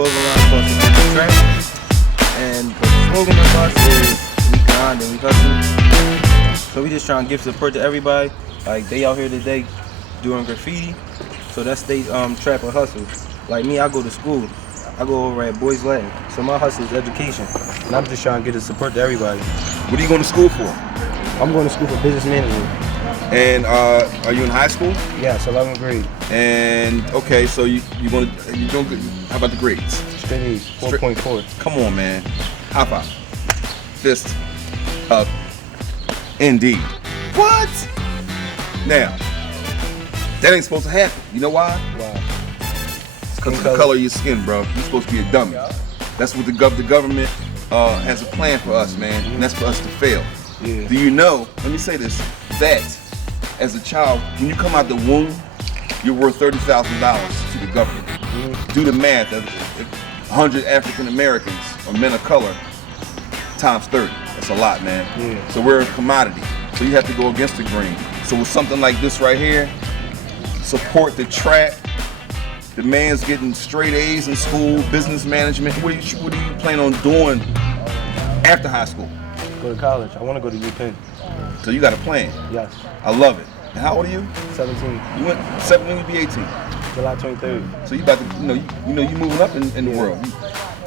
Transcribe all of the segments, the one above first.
clothing line called Support the Trap. And the slogan of us is we grind and we hustle. So we just trying to give support to everybody. Like they out here today doing graffiti. So that's they trap and hustle. Like me, I go to school. I go over at Boys Latin. So my hustle is education. And I'm just trying to get the support to everybody. What are you going to school for? I'm going to school for business management. And are you in high school? Yes, 11th grade. And okay, so you doing good. How about the grades? Straight A's, 4.4. Come on, man. High five. Fist up. Indeed. What? Now, that ain't supposed to happen. You know why? Wow. It's because of the color of your skin, bro. You're supposed to be a dummy. That's what the government has a plan for us, man, and that's for us to fail. Yeah. Do you know, let me say this, that as a child, when you come out the womb, you're worth $30,000 to the government. Do the math, if 100 African Americans or men of color times 30, that's a lot, man. Yeah. So we're a commodity, so you have to go against the grain. So with something like this right here, support the trap. The man's getting straight A's in school, business management. What do you plan on doing after high school? Go to college. I want to go to UPenn. So you got a plan? Yes. I love it. And how old are you? 17. You went 7 when you be 18. July 23rd. So you about to, you moving up in the world. You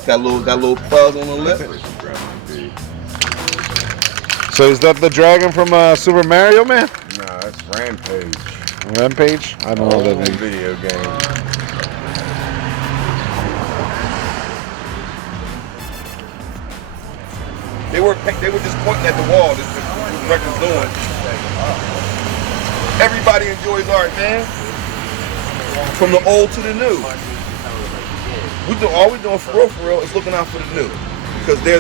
got a little fuzz on the lip. So is that the dragon from Super Mario, man? Nah, that's Rampage. Rampage? I don't know that name. Video game. They were just pointing at the wall. This record's doing. Everybody enjoys art, man. From the old to the new. All we doing for real is looking out for the new, because they're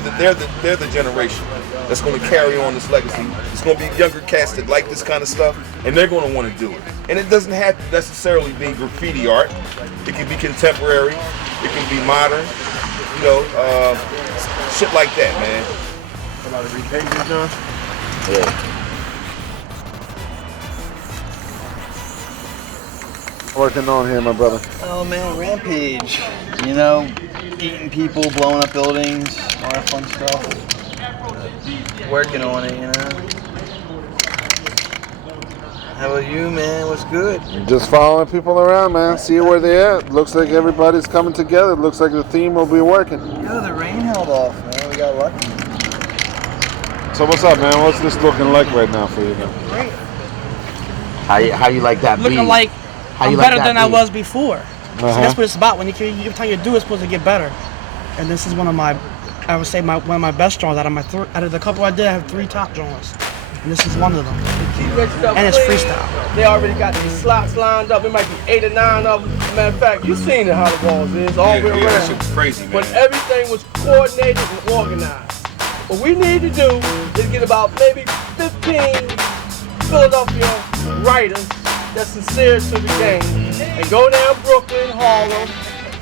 the generation that's going to carry on this legacy. It's going to be younger cats that like this kind of stuff, and they're going to want to do it. And it doesn't have to necessarily be graffiti art. It can be contemporary. It can be modern. Shit like that, man. A lot of repainting, John? Yeah. Working on here, my brother. Oh man, Rampage. You know, eating people, blowing up buildings, all that fun stuff. Working on it, you know. How about you, man? What's good? Just following people around, man. See where they at. Looks like everybody's coming together. Looks like the theme will be working. Yeah, the rain held off, man. We got lucky. So what's up, man? What's this looking like right now for you, man? Great. How you like that Looking beat? like How I'm you better like that than I beat? was before. So that's what it's about. Every time you do, it's supposed to get better. And this is one of my, I would say one of my best drawings out of the couple I did. I have 3 top drawings, and this is one of them. And it's freestyle. They already got these slots lined up. It might be 8 or 9 of them. Matter of fact, you seen it how the walls is all the way That around. shit was crazy, man. But everything was coordinated and organized. What we need to do is get about maybe 15 Philadelphia writers that's sincere to the game and go down Brooklyn, Harlem.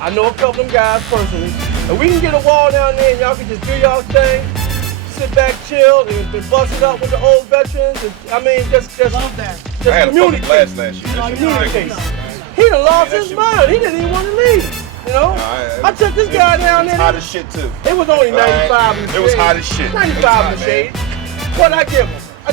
I know a couple of them guys personally. And we can get a wall down there and y'all can just do y'all thing, sit back, chill, and bust it up with the old veterans. And, just Love that. I had a fucking communicate. blast last year. That shit was Communicate. ridiculous. He done lost that his shit was mind. He didn't even want to leave. You know? I took this guy down there. Hot as shit too. It was only 95 in the shade. It was hot as shit. 95 in the shade. What I give him? I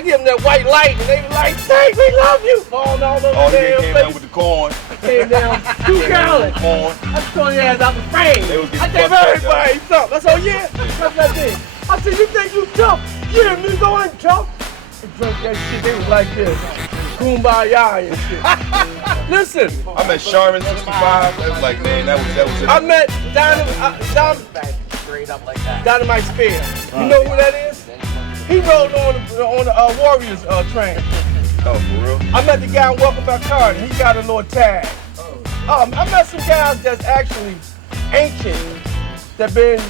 give him that white light, and they was like, "Sank, we love you." Falling all over Oh, the he damn came place. down with the corn. Came down 2 gallons. Corn. I tore his ass out the frame. They was getting I gave fucked up, everybody something. I said, yeah, that's what I did. I said, you think you tough? Yeah, me going tough. And drunk that shit, they was like this. Kumbaya and shit. Listen. I met Charmin 65. That was like, man, that was it. I met Straight up like that. Dynamite Spear. You know who that is? He rode on the Warriors train. Oh, for real? I met the guy in Welcome Back Carter. He got a little tag. I met some guys that's actually ancient, that been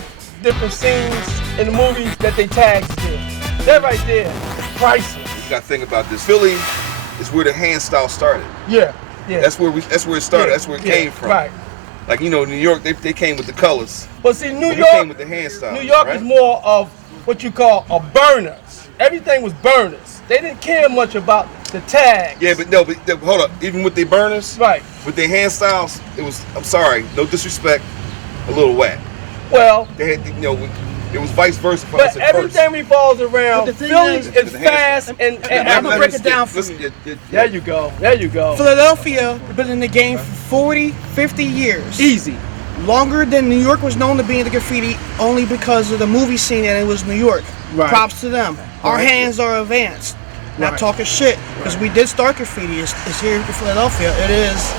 different scenes in the movies that they tags did. That right there, priceless. You got to think about this. Philly is where the hand style started. Yeah. That's where it started. Yeah, That's where it came from. Right. Like, New York, they came with the colors. But see, New We York came with the hand style. New York is more of what you call a burners. Everything was burners. They didn't care much about the tags. Yeah, but hold up. Even with their burners, right, with their hand styles, it was, I'm sorry, no disrespect, a little whack. Well, They had, it was vice versa for us but at everything revolves around But the thing Philly is- is fast and I'm gonna break it down for you. there you go. There you go. Philadelphia been in the game for 40, 50 years. Easy. Longer than New York was known to be in the graffiti, only because of the movie scene and it was New York. Right. Props to them. Our Right. hands are advanced. Not Right. talking shit, because we did start graffiti. It's here in Philadelphia. It is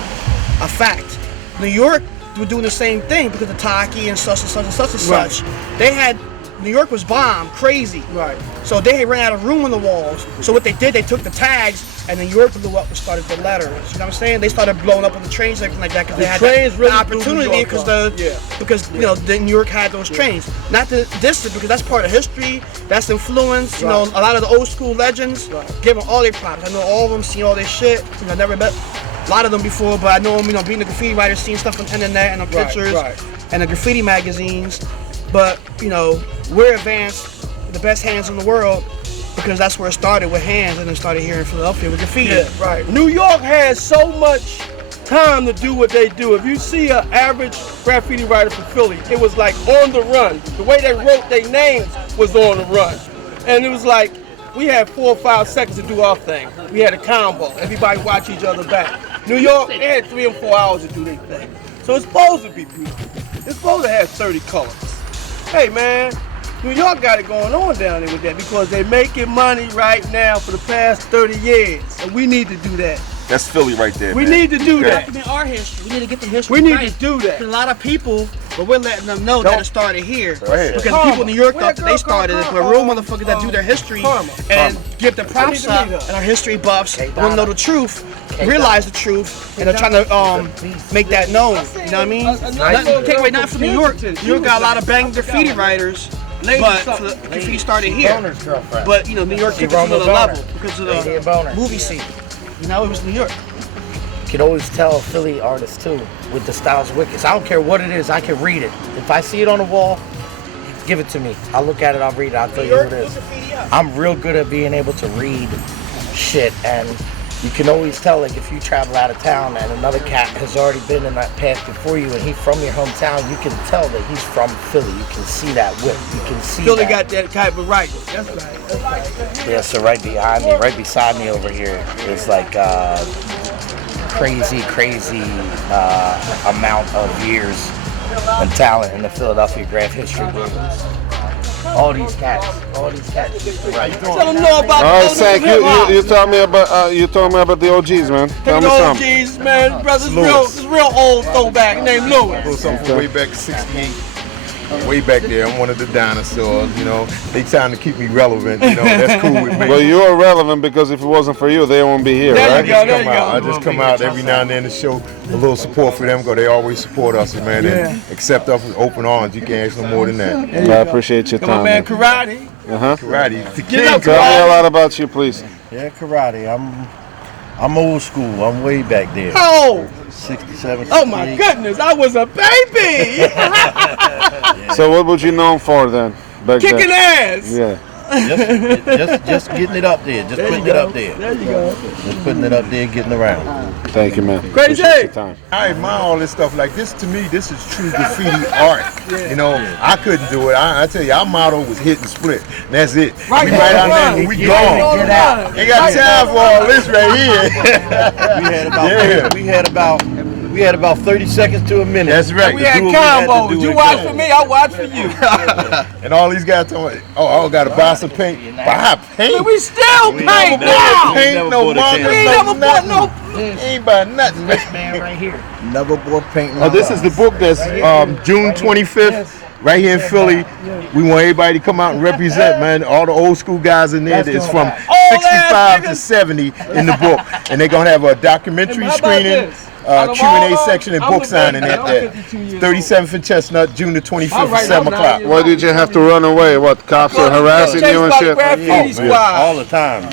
a fact. New York were doing the same thing because of Taki and such and such and such and Right. such. They had, New York was bombed, crazy. Right. So they ran out of room on the walls. So what they did, they took the tags and then Europe blew up and started the letters. You know what I'm saying? They started blowing up on the trains and everything like that because they had trains the really opportunity blew New because York because you know the New York had those trains. Not to diss it because that's part of history. That's influence. You know, a lot of the old school legends. Give them all their props. I know all of them, seen all their shit. You know, never met a lot of them before, but I know them. You know, being a graffiti writer, seeing stuff on the internet and on pictures and the graffiti magazines. But you know, we're advanced, the best hands in the world, because that's where it started with hands, and it started here in Philadelphia with graffiti. Yeah, right. New York has so much time to do what they do. If you see an average graffiti writer from Philly, it was like on the run. The way they wrote their names was on the run. And it was like, we had 4 or 5 seconds to do our thing. We had a combo. Everybody watch each other back. New York, they had 3 or 4 hours to do their thing. So it's supposed to be beautiful. It's supposed to have 30 colors. Hey man, New York got it going on down there with that because they're making money right now for the past 30 years. And we need to do that. That's Philly right there. We man. need to do that. Document our history. We need to get the history We need right. to do that. A lot of people, but we're letting them know that it started here. Right. Because the people in New York thought that they started it, but real motherfuckers that do their history and give the props I need to up, meet her. and our history buffs want to know the truth, realize the truth, and they're trying to make that known. You know what I mean? Nothing, take away nothing from New York. New York got a lot of banging graffiti writers, but graffiti started here. But you know, New York took it to another level because of the movie scene. You know, it was New York. You can always tell Philly artists too with the styles wickets. I don't care what it is, I can read it. If I see it on the wall, give it to me. I'll look at it, I'll read it, I'll tell you what it is. I'm real good at being able to read shit, and you can always tell, like if you travel out of town and another cat has already been in that path before you and he's from your hometown, you can tell that he's from Philly. You can see that whip. You can see Philly that. got that type of right. That's right. That's right. Yeah, so right behind me, right beside me over here is like crazy amount of years and talent in the Philadelphia Graff history books. All these cats. Right. Tell them know about All right, the Sank, you told me about the OGs, man. Tell me Oh, something. jeez, man, brother, it's real old throwback named Louis. little something from way back '68. Way back there, I'm one of the dinosaurs. You know, they trying to keep me relevant. You know, that's cool with me. Well, you're relevant because if it wasn't for you, they won't be here, There right? you go, there you I go. just come out every now and then to show a little support for them because they always support us, man, and accept us with open arms. You can't ask no more than that. I appreciate your Come on, time. man, karate. Karate, the Get up, king. Tell me a lot about you, please. Yeah, karate. I'm old school. I'm way back there. How old? 67. Oh my goodness, I was a baby. So what would you known for then? Back Kicking then? ass. Yeah. Just getting it up there. Just putting it up there. There you go. Just putting it up there, getting around. Thank you, man. Crazy. Appreciate your time. I admire all this stuff. Like this, to me, this is true graffiti art. You know, I couldn't do it. I tell you, our motto was hit and split. And that's it. Right, We right out there, and we gone. Get out. Ain't got time for all this right here. We had about 30 seconds to a minute. That's right. We had combos. You watch for me, I watch for you. And all these guys talking, I gotta buy some paint. Buy paint? And we still paint now. Paint no marker, We ain't no never bought nothing. no. Ain't buy nothing. Man, right here. Never bought paint. Oh, this is the book that's June 25th, right here in Philly. We want everybody to come out and represent, man. All the old school guys in there. It's from 65 to 70 in the book. And they're going to have a documentary How about screening, this? Q&A section, and book signing at I'm that. 52 years 37th and Chestnut, June the 25th at 7 o'clock. Why did you have to run away? What, cops are harassing you and shit? Graffiti squad. all the time.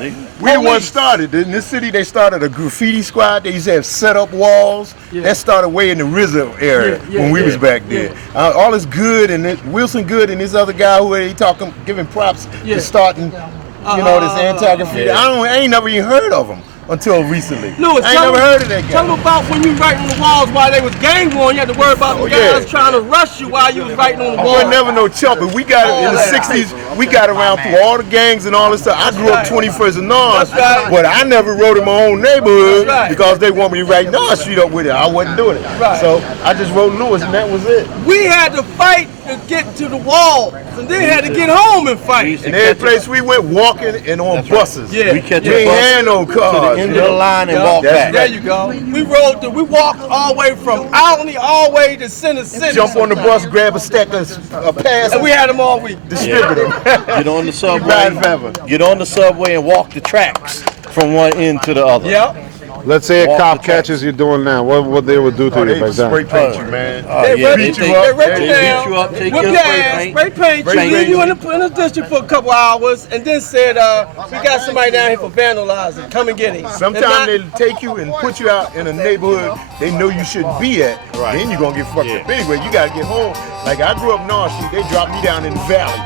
We the ones started. In this city, they started a graffiti squad. They used to have set up walls. That started way in the Rizzo area when we was back there. All this good, and Wilson Good and this other guy who they talking, giving props to starting, this anti-graffiti. I ain't never even heard of them. until recently. Lewis, I ain't never heard of that guy. Tell them about when you writing on the walls while they was gang war. You had to worry about the guys trying to rush you while you was writing on the I wall. wasn't never no chumper. We got it in the 60s. We got around through all the gangs and all this stuff. I grew up 21st and Nas, but I never wrote in my own neighborhood because they want me to write Nas Street up with it. I wasn't doing it. So I just wrote Lewis and that was it. We had to fight to get to the wall, and then had to get home and fight. And every place we went, walking and on buses. Yeah. We catch We a ain't bus had no to cars. the end of the line and walk back. There you go. We walked all the way from Albany all the way to Center City. Jump on the bus, grab a stack of pass, and we had them all week. distribute them. Get on the Ride subway. forever. Get on the subway and walk the tracks from one end to the other. Yep. Let's say a Walk cop the tracks. catches you doing now. What they would do to Oh, you they back spray then? paint you, man. They Yeah, rip they you take- up. They rip they you beat down. you up, take Whip your your spray ass, paint. spray paint you, Spray leave you in paint the district for a couple hours, and then said, we got somebody down here for vandalizing. Come and get him. Sometimes they take you and put you out in a neighborhood they know you shouldn't be at. Then you're gonna get fucked up anyway. You gotta get home. Like I grew up in North Street, they dropped me down in the valley.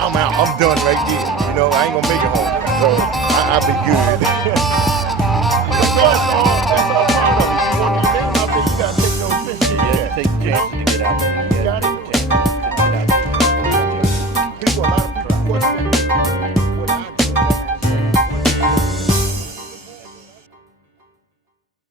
I'm out. I'm done right there. You know, I ain't gonna make it home. So I've been good. That's all part of it. You want to get down out there, you gotta take those risks. Yeah, take the chance to get out there.